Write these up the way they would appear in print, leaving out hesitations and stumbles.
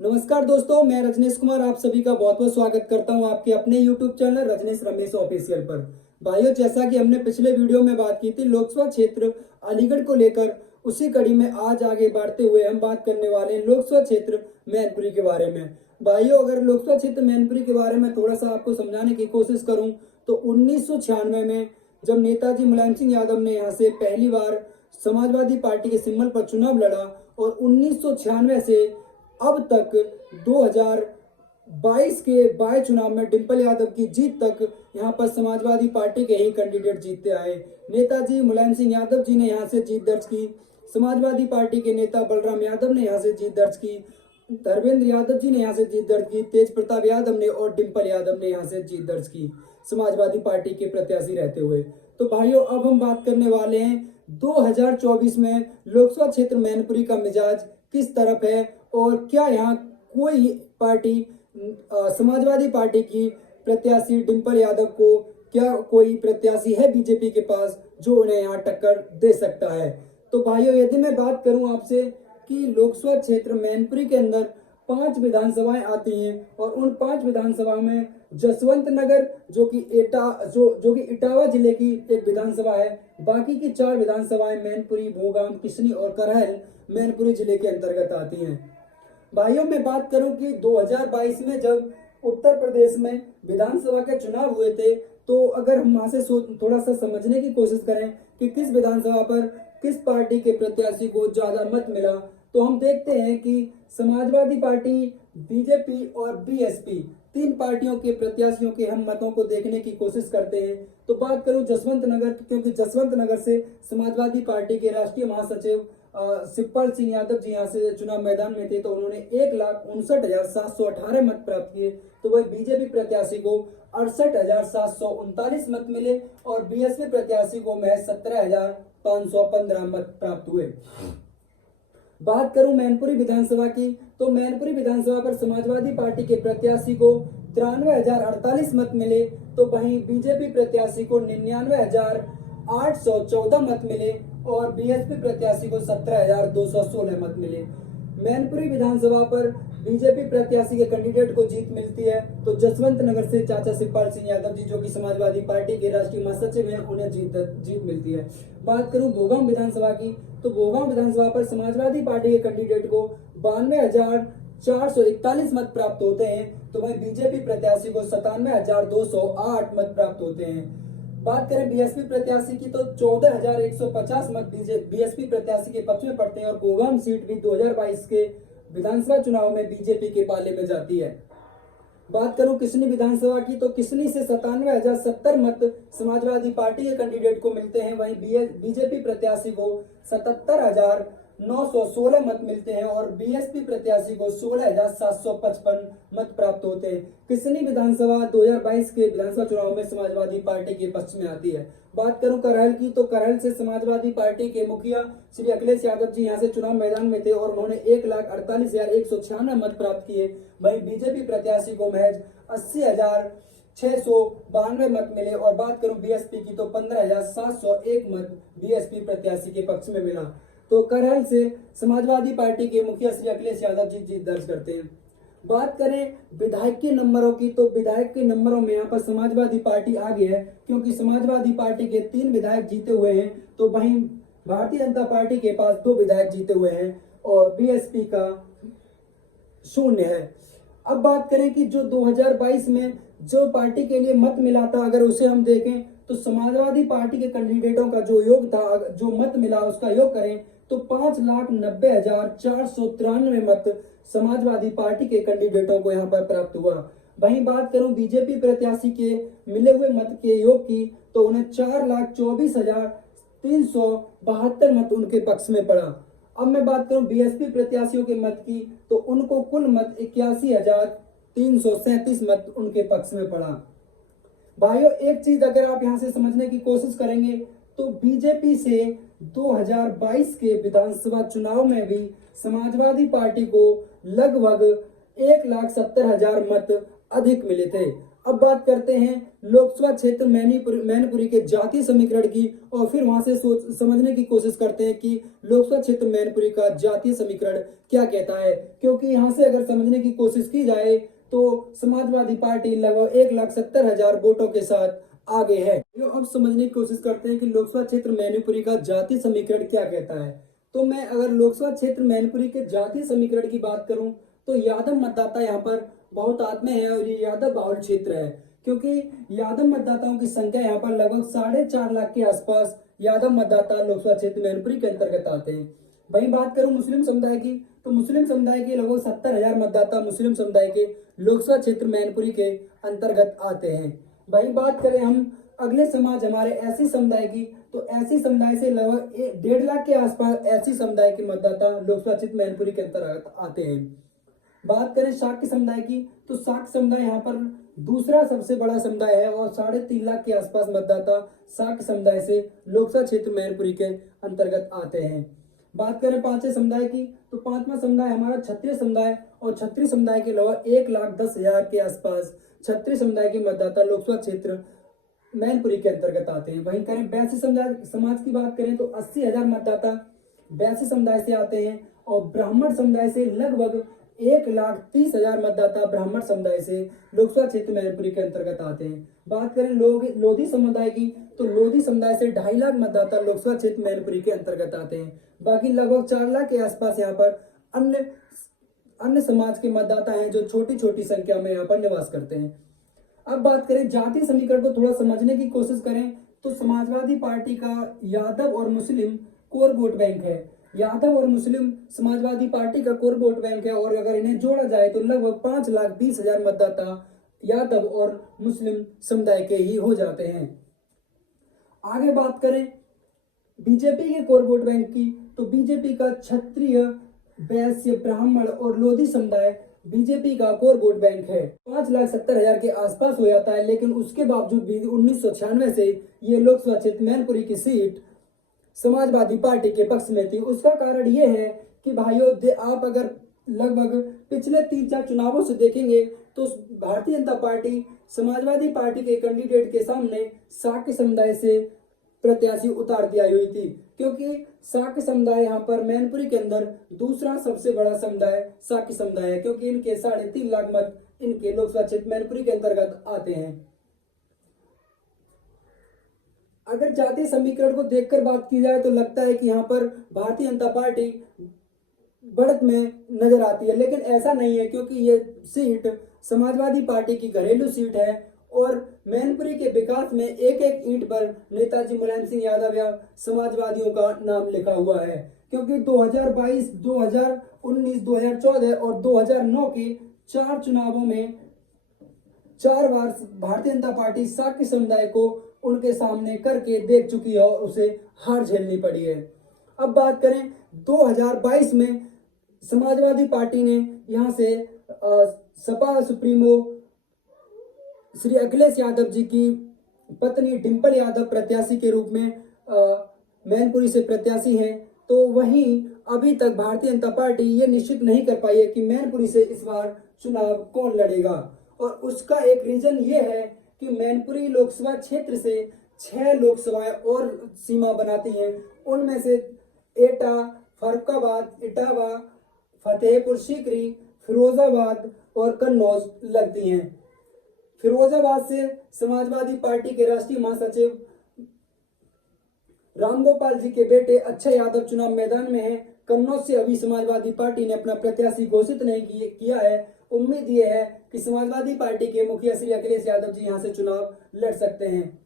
नमस्कार दोस्तों, मैं रजनीश कुमार आप सभी का बहुत बहुत स्वागत करता हूं आपके अपने YouTube channel Rajnish Ramesh official पर। भाइयों, जैसा कि हमने पिछले वीडियो में बात की थी लोकसभा क्षेत्र अलीगढ़ को लेकर, उसी कड़ी में आज आगे बढ़ते हुए हम बात करने वाले हैं लोकसभा क्षेत्र मैनपुरी के बारे में। भाइयों, अगर लोकसभा क्षेत्र मैनपुरी के बारे में थोड़ा सा आपको समझाने की कोशिश करूं तो 1996 में जब नेताजी मुलायम सिंह यादव ने यहाँ से पहली बार समाजवादी पार्टी के सिंबल पर चुनाव लड़ा और 1996 से अब तक 2022 के बाय चुनाव में डिंपल यादव की जीत तक यहाँ पर समाजवादी पार्टी के ही कैंडिडेट जीतते आए। नेताजी मुलायम सिंह यादव जी ने यहाँ से जीत दर्ज की, समाजवादी पार्टी के नेता बलराम यादव ने यहाँ से जीत दर्ज की, धर्मेंद्र यादव जी ने यहाँ से जीत दर्ज की, तेज प्रताप यादव ने और डिंपल यादव ने यहाँ से जीत दर्ज की समाजवादी पार्टी के प्रत्याशी रहते हुए। तो भाइयों, अब हम बात करने वाले हैं 2024 में लोकसभा क्षेत्र मैनपुरी का मिजाज किस तरफ है और क्या यहाँ कोई पार्टी समाजवादी पार्टी की प्रत्याशी डिंपल यादव को, क्या कोई प्रत्याशी है बीजेपी के पास जो उन्हें यहाँ टक्कर दे सकता है। तो भाइयों, यदि मैं बात करूं आपसे कि लोकसभा क्षेत्र मैनपुरी के अंदर 5 विधानसभाएं आती हैं और उन 5 विधानसभा में जसवंत नगर जो कि इटावा जिले की एक विधानसभा है, बाकी की 4 विधानसभाएं मैनपुरी, भोगाम, किसनी और करहल मैनपुरी जिले के अंतर्गत आती हैं। भाइयों, मैं बात करूं कि 2022 में जब उत्तर प्रदेश में विधानसभा के चुनाव हुए थे, तो अगर हम वहां से थोड़ा सा समझने की कोशिश करें कि किस विधानसभा पर किस पार्टी के प्रत्याशी को ज्यादा मत मिला, तो हम देखते हैं कि समाजवादी पार्टी, बीजेपी और बीएसपी 3 पार्टियों के प्रत्याशियों के हम मतों को देखने की कोशिश करते हैं। तो बात करूं जसवंत नगर, क्योंकि जसवंत नगर से समाजवादी पार्टी के राष्ट्रीय महासचिव शिवपाल सिंह यादव जी यहाँ से चुनाव मैदान में थे, तो उन्होंने 1,59,718 मत प्राप्त किए। तो वह बीजेपी प्रत्याशी को 68,739 मत मिले और बीएसपी प्रत्याशी को महज 17,515 मत प्राप्त हुए। बात करूं मैनपुरी विधानसभा की, तो मैनपुरी विधानसभा पर समाजवादी पार्टी के प्रत्याशी को 93,048 मत मिले, तो वहीं बीजेपी प्रत्याशी को 99,814 मत मिले और बीएसपी प्रत्याशी को 17,216 मत मिले। मैनपुरी विधानसभा पर बीजेपी प्रत्याशी के कैंडिडेट को जीत मिलती है, तो जसवंत नगर से चाचा शिवपाल सिंह यादव जी जो कि समाजवादी पार्टी के राष्ट्रीय महासचिव हैं, उन्हें जीत मिलती है। बात करूं भोगाम विधानसभा की, तो भोगाम विधानसभा पर समाजवादी पार्टी के कैंडिडेट को 92,441 मत प्राप्त होते हैं, तो वहीं बीजेपी प्रत्याशी को 97,208 मत प्राप्त होते हैं। बात करें बीएसपी प्रत्याशी की, तो 14,150 मत बीएसपी प्रत्याशी के पक्ष में पड़ते हैं और भोगाम सीट भी 2022 के विधानसभा चुनाव में बीजेपी के पाले में जाती है। बात करूं किसनी विधानसभा की, तो किसनी से 97,070 मत समाजवादी पार्टी के कैंडिडेट को मिलते हैं, वहीं बीजेपी प्रत्याशी को 77,916 मत मिलते हैं और बीएसपी प्रत्याशी को 16,755 मत प्राप्त होते हैं। किसनी विधानसभा 2022 के विधानसभा चुनाव में समाजवादी पार्टी के पक्ष में आती है। बात करूं करहल की, तो करहल से समाजवादी पार्टी के मुखिया श्री अखिलेश यादव जी यहाँ से चुनाव मैदान में थे और उन्होंने 1,48,196 मत प्राप्त किए। वहीं बीजेपी प्रत्याशी को महज 80,692 मत मिले और बात करूं बीएसपी की, तो 15,701 मत बीएसपी प्रत्याशी के पक्ष में मिला। तो करहल से समाजवादी पार्टी के मुखिया श्री अखिलेश यादव जी जीत दर्ज करते हैं। बात करें विधायक के नंबरों की, तो विधायक के नंबरों में यहाँ पर समाजवादी पार्टी आगे है, क्योंकि समाजवादी पार्टी के 3 विधायक जीते हुए हैं, तो वहीं भारतीय जनता पार्टी के पास 2 विधायक जीते हुए हैं और बीएसपी का 0 है। अब बात करें कि जो 2022 में जो पार्टी के लिए मत मिला था, अगर उसे हम देखें तो समाजवादी पार्टी के कैंडिडेटों का जो योग था, जो मत मिला उसका योग करें तो 5,90,493 मत समाजवादी पार्टी के कैंडिडेटों को यहाँ पर प्राप्त हुआ। वहीं बात करूं बीजेपी प्रत्याशी के मिले हुए मत के योग की, तो उन्हें 4,24,372 मत उनके पक्ष में पड़ा। अब मैं बात करूं बीएसपी प्रत्याशियों के मत की, तो उनको कुल मत 81,337 मत उनके पक्ष में पड़ा। भाइयों, एक चीज अगर आप यहां से समझने की कोशिश करेंगे, तो बीजेपी से 2022 के विधानसभा चुनाव में भी समाजवादी पार्टी को लगभग 1,70,000 मत अधिक मिले थे। अब बात करते हैं लोकसभा क्षेत्र मैनपुरी के जातीय समीकरण की, और फिर वहां से समझने की कोशिश करते हैं कि लोकसभा क्षेत्र मैनपुरी का जातीय समीकरण क्या कहता है। क्योंकि यहां से अगर समझने की कोशिश की जाए तो समाजवादी पार्टी लगभग 1,70,000 वोटों के साथ आगे है। तो अब समझने की कोशिश करते हैं कि लोकसभा क्षेत्र मैनपुरी का जातीय समीकरण क्या कहता है। तो मैं अगर लोकसभा क्षेत्र मैनपुरी के जातीय समीकरण की बात करूं तो यादव मतदाता यहाँ पर बहुतायत में है और ये यादव बहुल क्षेत्र है, क्योंकि यादव मतदाताओं की संख्या यहाँ पर लगभग 4.5 लाख के आसपास यादव मतदाता लोकसभा क्षेत्र मैनपुरी के अंतर्गत आते हैं। वहीं बात करूं मुस्लिम समुदाय की, तो मुस्लिम समुदाय के लगभग 70,000 मतदाता मुस्लिम समुदाय के लोकसभा क्षेत्र मैनपुरी के अंतर्गत आते हैं। वहीं बात करें हम अगले समाज हमारे एससी समुदाय की, तो एससी समुदाय से लगभग 1.5 लाख के आसपास एससी समुदाय के मतदाता लोकसभा क्षेत्र मैनपुरी के अंतर्गत आते हैं। बात करें शाक्य समुदाय की, तो शाक्य समुदाय यहाँ पर दूसरा सबसे बड़ा समुदाय है और 3.5 लाख के आसपास मतदाता शाक्य समुदाय से लोकसभा क्षेत्र मैनपुरी के अंतर्गत आते हैं। बात करें पांचवें समुदाय की, तो पांचवा समुदाय हमारा क्षत्रिय समुदाय, और क्षत्रिय समुदाय के लगभग 1,10,000 के आसपास क्षत्रिय समुदाय के मतदाता लोकसभा क्षेत्र मैनपुरी के अंतर्गत आते हैं। वहीं करें वैश्य समाज की बात करें तो 80,000 मतदाता वैश्य समुदाय से आते हैं, और ब्राह्मण समुदाय से लगभग 1,30,000 मतदाता ब्राह्मण समुदाय से लोकसभा क्षेत्र मैनपुरी के अंतर्गत आते हैं। बात करें लोधी समुदाय की, तो लोधी समुदाय से 2.5 लाख मतदाता लोकसभा क्षेत्र मैनपुरी के अंतर्गत आते हैं। बाकी लगभग 4 लाख के आसपास यहाँ पर अन्य समाज के मतदाता हैं जो छोटी छोटी संख्या में यहाँ पर निवास करते हैं। अब बात करें जातीय समीकरण को थोड़ा समझने की कोशिश करें तो समाजवादी पार्टी का यादव और मुस्लिम कोर वोट बैंक है। यादव और मुस्लिम समाजवादी पार्टी का कोर वोट बैंक है, और अगर इन्हें जोड़ा जाए तो लगभग 5,20,000 मतदाता यादव और मुस्लिम समुदाय के ही हो जाते हैं। आगे बात करें बीजेपी के कोर वोट बैंक की, तो बीजेपी का क्षत्रिय, वैश्य, ब्राह्मण और लोधी समुदाय बीजेपी का कोर वोट बैंक है। 5,70,000 के आसपास हो जाता है, लेकिन उसके बावजूद भी 1996 से ये लोकसभा क्षेत्र मैनपुरी की सीट समाजवादी पार्टी के पक्ष में थी। उसका कारण ये है कि भाइयों, आप अगर लगभग पिछले 3-4 चुनावों से देखेंगे तो भारतीय जनता पार्टी समाजवादी पार्टी के कैंडिडेट के सामने शाक्य समुदाय से प्रत्याशी उतार दिया हुई थी, क्योंकि शाक्य समुदाय यहाँ पर मैनपुरी के अंदर दूसरा सबसे बड़ा समुदाय शाक्य समुदाय है, क्योंकि इनके 3.5 लाख मत इनके लोकसभा क्षेत्र मैनपुरी के अंतर्गत आते हैं। अगर जातीय समीकरण को देखकर बात की जाए तो लगता है कि यहाँ पर भारतीय जनता पार्टी बढ़त में नजर आती है, लेकिन ऐसा नहीं है, क्योंकि ये सीट समाजवादी पार्टी की घरेलू सीट है और मैनपुरी के विकास में एक एक ईंट पर नेताजी मुलायम सिंह यादव या समाजवादियों का नाम लिखा हुआ है। क्योंकि 2022, 2019, 2014 और 2009 के 4 चुनावों में 4 बार भारतीय जनता पार्टी शाक्य समुदाय को उनके सामने करके देख चुकी है और उसे हार झेलनी पड़ी है। अब बात करें 2022 में समाजवादी पार्टी ने यहाँ से सपा सुप्रीमो श्री अखिलेश यादव जी की पत्नी डिंपल यादव प्रत्याशी के रूप में मैनपुरी से प्रत्याशी हैं। तो वहीं अभी तक भारतीय जनता पार्टी ये निश्चित नहीं कर पाई है कि मैनपुरी से इस बार चुनाव कौन लड़ेगा, और उसका एक रीजन ये है कि मैनपुरी लोकसभा क्षेत्र से 6 लोकसभाएं और सीमा बनाती हैं। उनमें से एटा, फर्रुखाबाद, इटावा, फतेहपुर सीकरी, फिरोजाबाद और कन्नौज लगती हैं। फिरोजाबाद से समाजवादी पार्टी के राष्ट्रीय महासचिव रामगोपाल जी के बेटे अक्षय यादव चुनाव मैदान में हैं। कन्नौज से अभी समाजवादी पार्टी ने अपना प्रत्याशी घोषित नहीं किया है। उम्मीद ये है कि समाजवादी पार्टी के मुखिया श्री अखिलेश यादव जी यहां से चुनाव लड़ सकते हैं।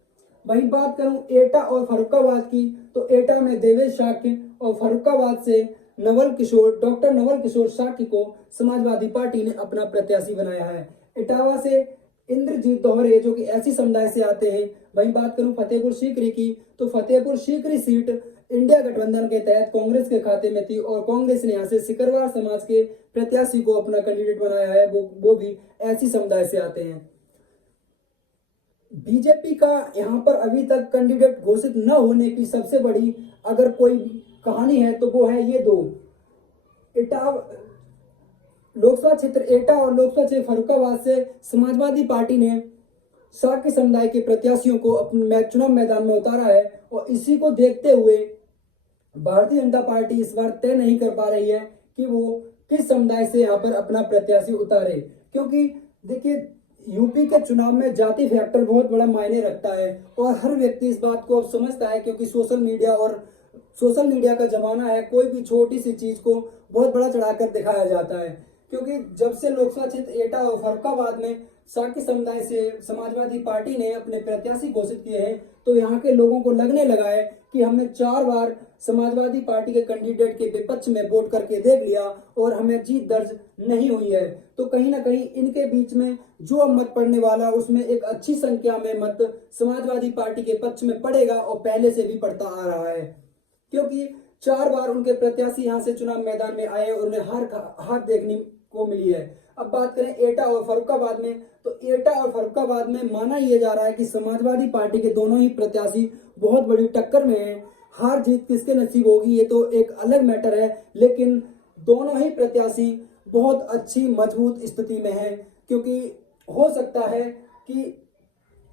वहीं बात करूं एटा और फर्रुखाबाद की, तो एटा में देवेश शाक्य और फर्रुखाबाद से डॉक्टर नवल किशोर शाक्य को समाजवादी पार्टी ने अपना प्रत्याशी बनाया है। इटावा से इंद्रजीत दोहरे जो कि ऐसी समुदाय से आते हैं। वहीं बात करूं फतेहपुर सीकरी की, तो फतेहपुर सीकरी सीट इंडिया गठबंधन के तहत कांग्रेस के खाते में थी और कांग्रेस ने यहाँ से सिकरवार समाज के प्रत्याशी को अपना कैंडिडेट बनाया है, वो भी ऐसी समुदाय से आते हैं। बीजेपी का यहाँ पर अभी तक कैंडिडेट घोषित न होने की सबसे बड़ी अगर कोई कहानी है तो वो है ये 2 लोकसभा क्षेत्र एटा और लोकसभा क्षेत्र फर्रुखाबाद से समाजवादी पार्टी ने साक्य समुदाय के प्रत्याशियों को अपने चुनाव मैदान में उतारा है। और इसी को देखते हुए भारतीय जनता पार्टी इस बार तय नहीं कर पा रही है कि वो किस समुदाय से यहाँ पर अपना प्रत्याशी उतारे, क्योंकि देखिए यूपी के चुनाव में जाति फैक्टर बहुत बड़ा मायने रखता है और हर व्यक्ति इस बात को अब समझता है, क्योंकि सोशल मीडिया का जमाना है। कोई भी छोटी सी चीज को बहुत बड़ा चढ़ाकर दिखाया जाता है, क्योंकि जब से लोकसभा क्षेत्र एटा और फर्रुखाबाद में साक्य समुदाय से समाजवादी पार्टी ने अपने प्रत्याशी घोषित किए हैं, तो यहाँ के लोगों को लगने लगा है कि हमने 4 बार समाजवादी पार्टी के कैंडिडेट के विपक्ष में वोट करके देख लिया और हमें जीत दर्ज नहीं हुई है। तो कहीं ना कहीं इनके बीच में जो अब मत पड़ने वाला उसमें एक अच्छी संख्या में मत समाजवादी पार्टी के पक्ष में पड़ेगा और पहले से भी पड़ता आ रहा है, क्योंकि 4 बार उनके प्रत्याशी यहाँ से चुनाव मैदान में आए और उन्हें हार देखने को मिली है। अब बात करें एटा और फर्रुखाबाद में, तो एटा और फर्रुखाबाद में माना यह जा रहा है कि समाजवादी पार्टी के दोनों ही प्रत्याशी बहुत बड़ी टक्कर में हैं। हार जीत किसके नसीब होगी ये तो एक अलग मैटर है, लेकिन दोनों ही प्रत्याशी बहुत अच्छी मजबूत स्थिति में हैं, क्योंकि हो सकता है कि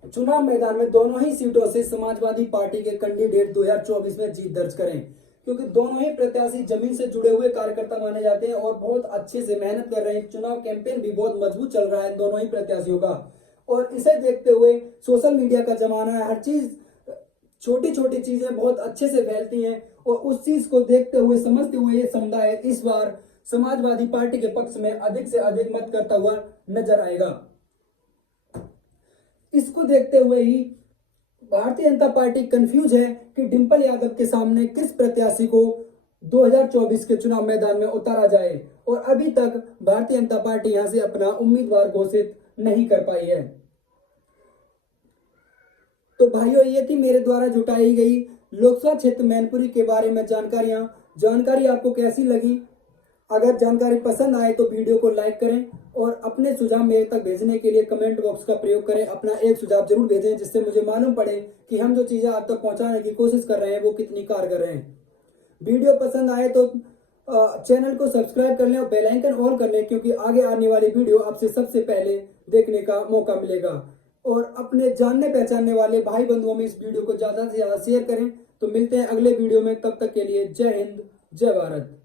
चुनाव मैदान में दोनों ही सीटों से समाजवादी पार्टी के कैंडिडेट 2024 में जीत दर्ज करें, क्योंकि दोनों ही प्रत्याशी जमीन से जुड़े हुए कार्यकर्ता माने जाते हैं और बहुत अच्छे से मेहनत कर रहे हैं। चुनाव कैंपेन भी बहुत मजबूत चल रहा है दोनों ही प्रत्याशियों का। और इसे देखते हुए सोशल मीडिया का जमाना है, हर चीज छोटी छोटी चीजें बहुत अच्छे से फैलती हैं और उस चीज को देखते हुए समझते हुए ये समुदाय इस बार समाजवादी पार्टी के पक्ष में अधिक से अधिक मत करता हुआ नजर आएगा। इसको देखते हुए ही भारतीय जनता पार्टी कंफ्यूज है कि डिंपल यादव के सामने किस प्रत्याशी को 2024 के चुनाव मैदान में उतारा जाए, और अभी तक भारतीय जनता पार्टी यहां से अपना उम्मीदवार घोषित नहीं कर पाई है। तो भाइयों, ये थी मेरे द्वारा जुटाई गई लोकसभा क्षेत्र मैनपुरी के बारे में जानकारी आपको कैसी लगी? अगर जानकारी पसंद आए तो वीडियो को लाइक करें और अपने सुझाव मेरे तक भेजने के लिए कमेंट बॉक्स का प्रयोग करें। अपना एक सुझाव जरूर भेजें, जिससे मुझे मालूम पड़े कि हम जो चीज़ें आप तक पहुंचाने की कोशिश कर रहे हैं वो कितनी कारगर हैं। वीडियो पसंद आए तो चैनल को सब्सक्राइब कर लें और बेल आइकन ऑन कर लें, क्योंकि आगे आने वाली वीडियो आपसे सबसे पहले देखने का मौका मिलेगा। और अपने जानने पहचानने वाले भाई बंधुओं में इस वीडियो को ज़्यादा से ज़्यादा शेयर करें। तो मिलते हैं अगले वीडियो में, तब तक के लिए जय हिंद, जय भारत।